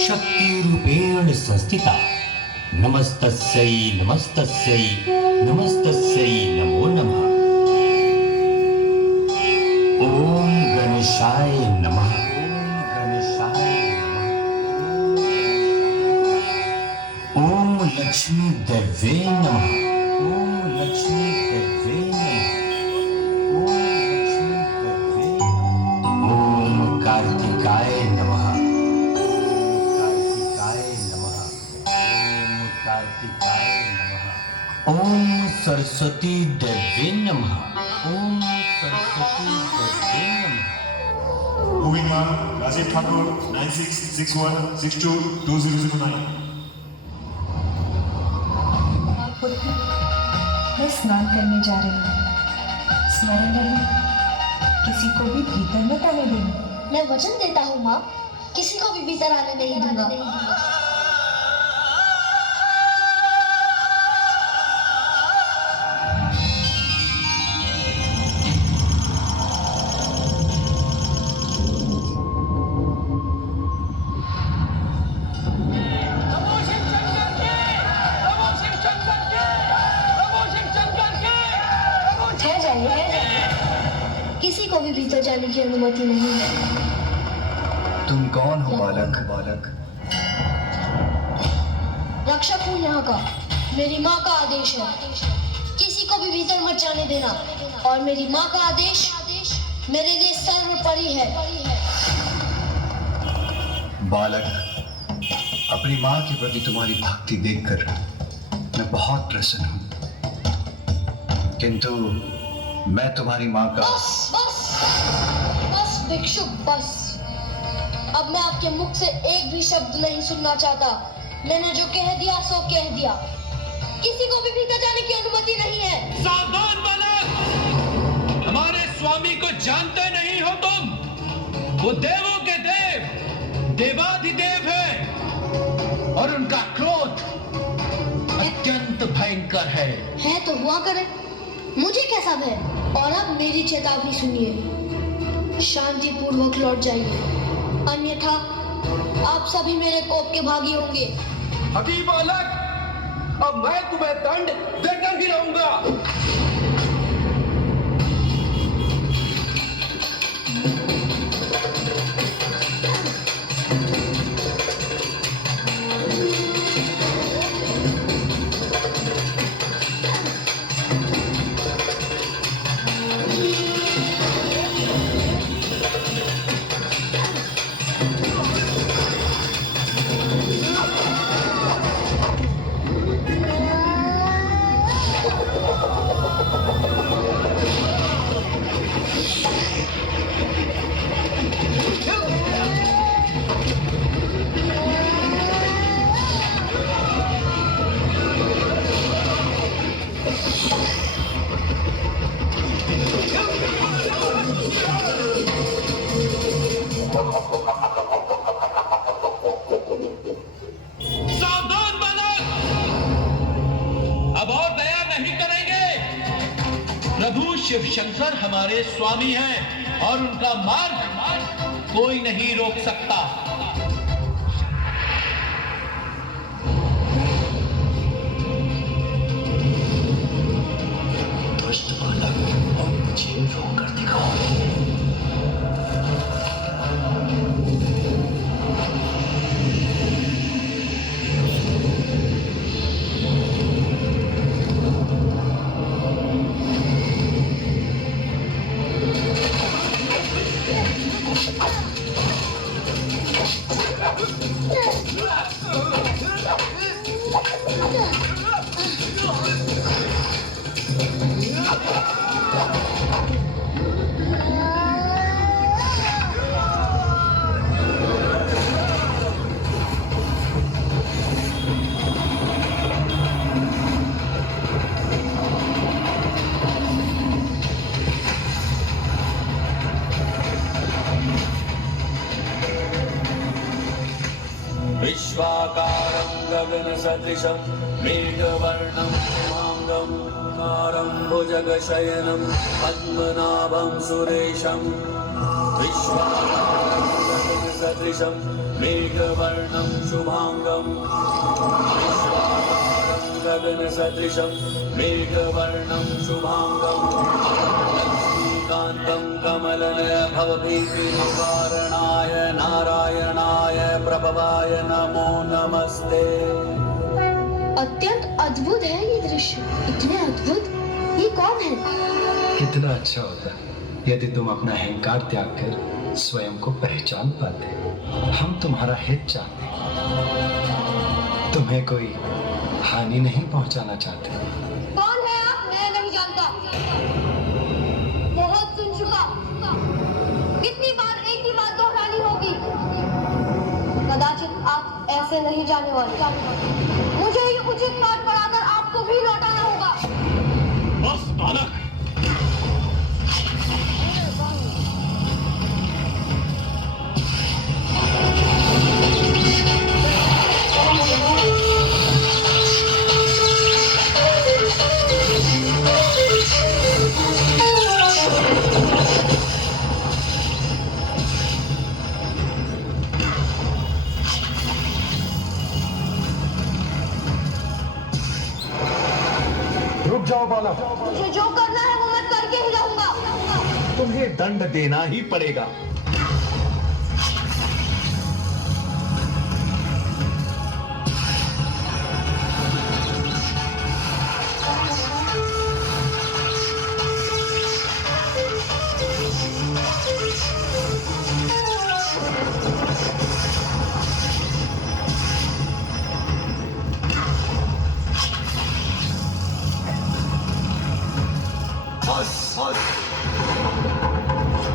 शक्तिरूपेण संस्थिता नमस्तस्यै नमस्तस्यै नमस्तस्यै नमो नमः। ओम गणेशाय नमः। ओम गणेशाय नमः। ओम लक्ष्मी देवे नमः। ओम लक्ष्मी देवे नमः। ओम लक्ष्मी देवे नमः। ओम कार्तिकाय नमः। कार्तिकाय नमः। ओम कार्तिकाय नमः। ओम सरस्वती देवे नमः। ओम सरस्वती देवे नमः। Moving on, Rajiv Thakur, 9661622009. पुत्र, मैं स्नान करने जा रही हूँ। स्मरण रहे, किसी को भी भीतर मत आने देना। मैं वचन देता हूँ माँ, किसी को भी भीतर आने नहीं दूंगा। किसी को भी भीतर जाने की अनुमति नहीं है। तुम कौन हो बालक? रक्षक हूँ यहाँ का। मेरी माँ का आदेश है, किसी को भी भीतर मत जाने देना। और मेरी माँ का आदेश मेरे लिए सर्वोपरि है। बालक, अपनी माँ के प्रति तुम्हारी भक्ति देखकर मैं बहुत प्रसन्न हूँ, किंतु मैं तुम्हारी माँ का बस भिक्षुक, बस। अब मैं आपके मुख से एक भी शब्द नहीं सुनना चाहता। मैंने जो कह दिया सो कह दिया। किसी को भी भीतर जाने की अनुमति नहीं है। सावधान बालक, हमारे स्वामी को जानते नहीं हो तुम। वो देवों के देव, देवाधिदेव है और उनका क्रोध अत्यंत भयंकर है। तो हुआ करे, मुझे कैसा भय। और अब मेरी चेतावनी सुनिए, शांति पूर्वक लौट जाइए, अन्यथा आप सभी मेरे कोप के भागी होंगे। अभी बालक, अब मैं तुम्हें दंड देकर ही रहूंगा। सावधान बालक, अब और दया नहीं करेंगे। प्रभु शिव शंकर हमारे स्वामी हैं और उनका मार्ग कोई नहीं रोक सकता। दुष्ट बालक, और मुझे रोक कर दिखाओ। विश्वाकारं गगनसदृशं मेघवर्णं हिमाङ्गं कारं भुजगशयनं पद्मनाभं सुरेशं विश्वाकारं गगनसदृशं सदृशं मेघवर्णं शुभांगं विश्वाकारं गगनसदृशं मेघवर्णं शुभांगं लक्ष्मीकान्तं कमलनयनं भवभीतिनिवारणाय नारायणाय प्रभवाय नमो नमस्ते। अत्यंत अद्भुत है ये दृश्य। इतने अद्भुत, ये कौन है? कितना अच्छा होता यदि तुम अपना अहंकार त्याग कर स्वयं को पहचान पाते। हम तुम्हारा हित चाहते, तुम्हें कोई हानि नहीं पहुंचाना चाहते। कौन है आप? मैं नहीं जानता। बहुत सुन चुका। कितनी बार एक ही बात दोहरानी होगी? कदाचित आप ऐसे नहीं जाने वाले। मुझे ये उचित पाठ पढ़ाकर आपको भी लौटाना होगा। बस बालक, रुक जाओ बालक, मुझे जो करना है वो मैं करके ही रहूंगा। तुम्हें दंड देना ही पड़ेगा।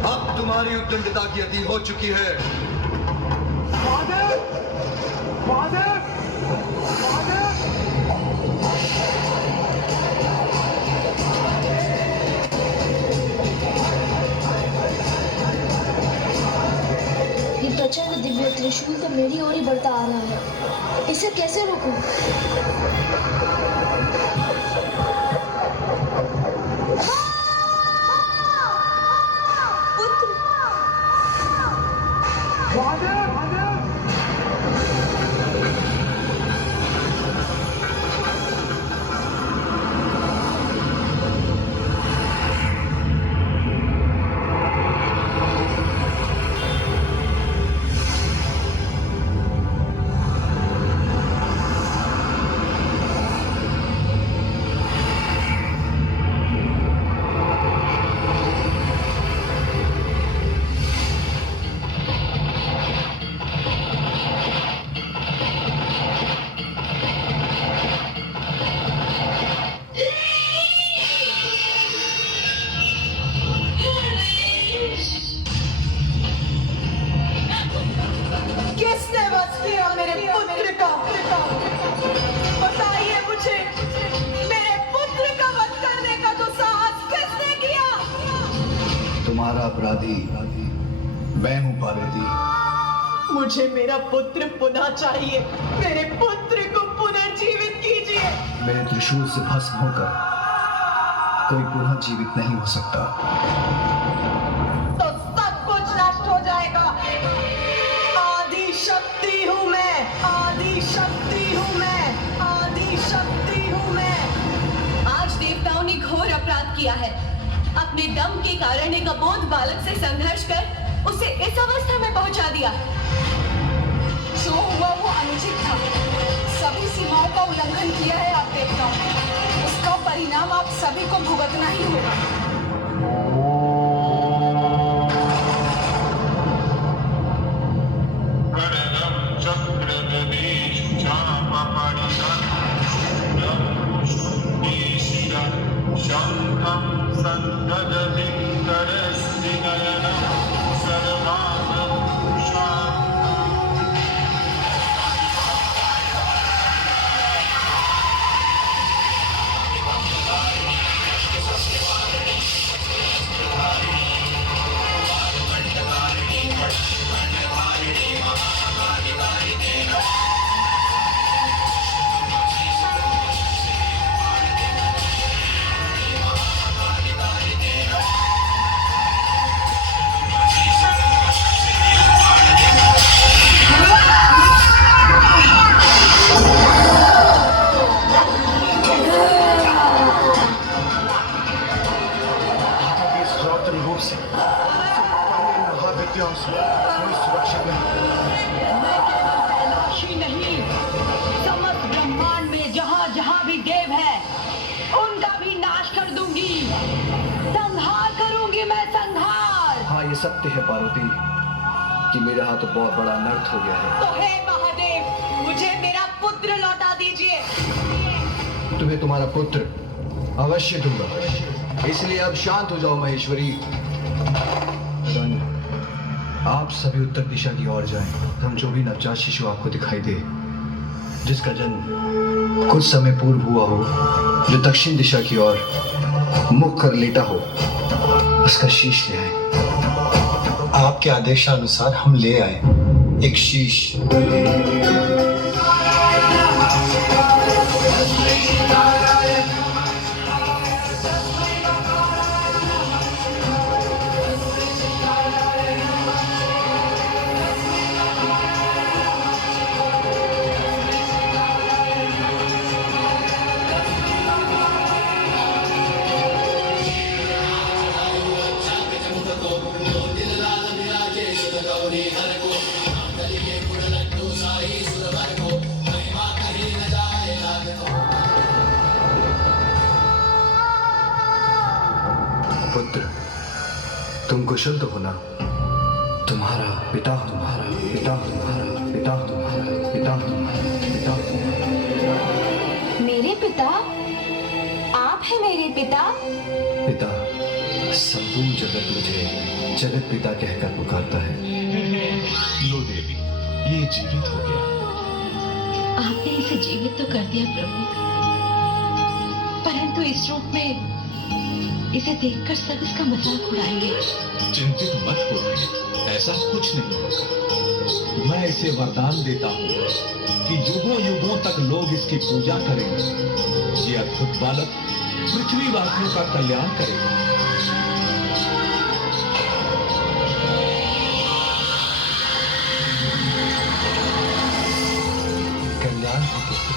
अब तुम्हारी उद्दंडता की अति हो चुकी है। ये प्रचंड दिव्य त्रिशूल तो मेरी ओर ही बढ़ता आ रहा है। इसे कैसे रोकूं? तुम्हारा अपराधी मैं हूं पार्वती। मुझे मेरा पुत्र पुनः चाहिए। मेरे पुत्र को पुनर्जीवित कीजिए। मेरे त्रिशूल से भस्म होकर कोई पुनः जीवित नहीं हो सकता। तो सब कुछ नष्ट हो जाएगा। आदि शक्ति हूँ मैं, आदि शक्ति हूँ मैं, आदि शक्ति हूँ मैं। आज देवताओं ने घोर अपराध किया है। अपने दम के कारण एक अबोध बालक से संघर्ष कर उसे इस अवस्था में पहुंचा दिया। जो हुआ वो अनुचित था। सभी सीमाओं का उल्लंघन किया है आप देवताओं ने। उसका परिणाम आप सभी को भुगतना ही होगा। सत्य है पार्वती कि मेरे हाथों बहुत बड़ा अनर्थ हो गया है। तो हे महादेव, मुझे मेरा पुत्र लौटा दीजिए। तुम्हें तुम्हारा पुत्र अवश्य दूंगा, इसलिए अब शांत हो जाओ महेश्वरी। रन, आप सभी उत्तर दिशा की ओर जाएं। हम जो भी नवजात शिशु आपको दिखाई दे, जिसका जन्म कुछ समय पूर्व हुआ हो, जो दक्षिण दिशा की ओर मुख कर लेटा हो, उसका शीश ले आए। आपके आदेशानुसार हम ले आए एक शीश। पुत्र, तुम कुशल तो हो ना? तुम्हारा पिता, तुम्हारा पिता, तुम्हारा पिता, तुम्हारा पिता, तुम्हारा पिता, मेरे पिता? आप हैं मेरे पिता? पिता, संपूर्ण जगत मुझे जगत पिता कहकर पुकारता है। लो देवी, ये जीवित हो गया। आपने इसे जीवित तो कर दिया प्रभु, परंतु इस रूप में इसे देखकर सब इसका मजाक उड़ाएंगे। चिंतित मत हो, ऐसा कुछ नहीं होगा। मैं इसे वरदान देता हूँ कि युगों युगों तक लोग इसकी पूजा करेंगे। ये अद्भुत बालक पृथ्वीवासियों का कल्याण करेगा। कल्याण हो पुत्र,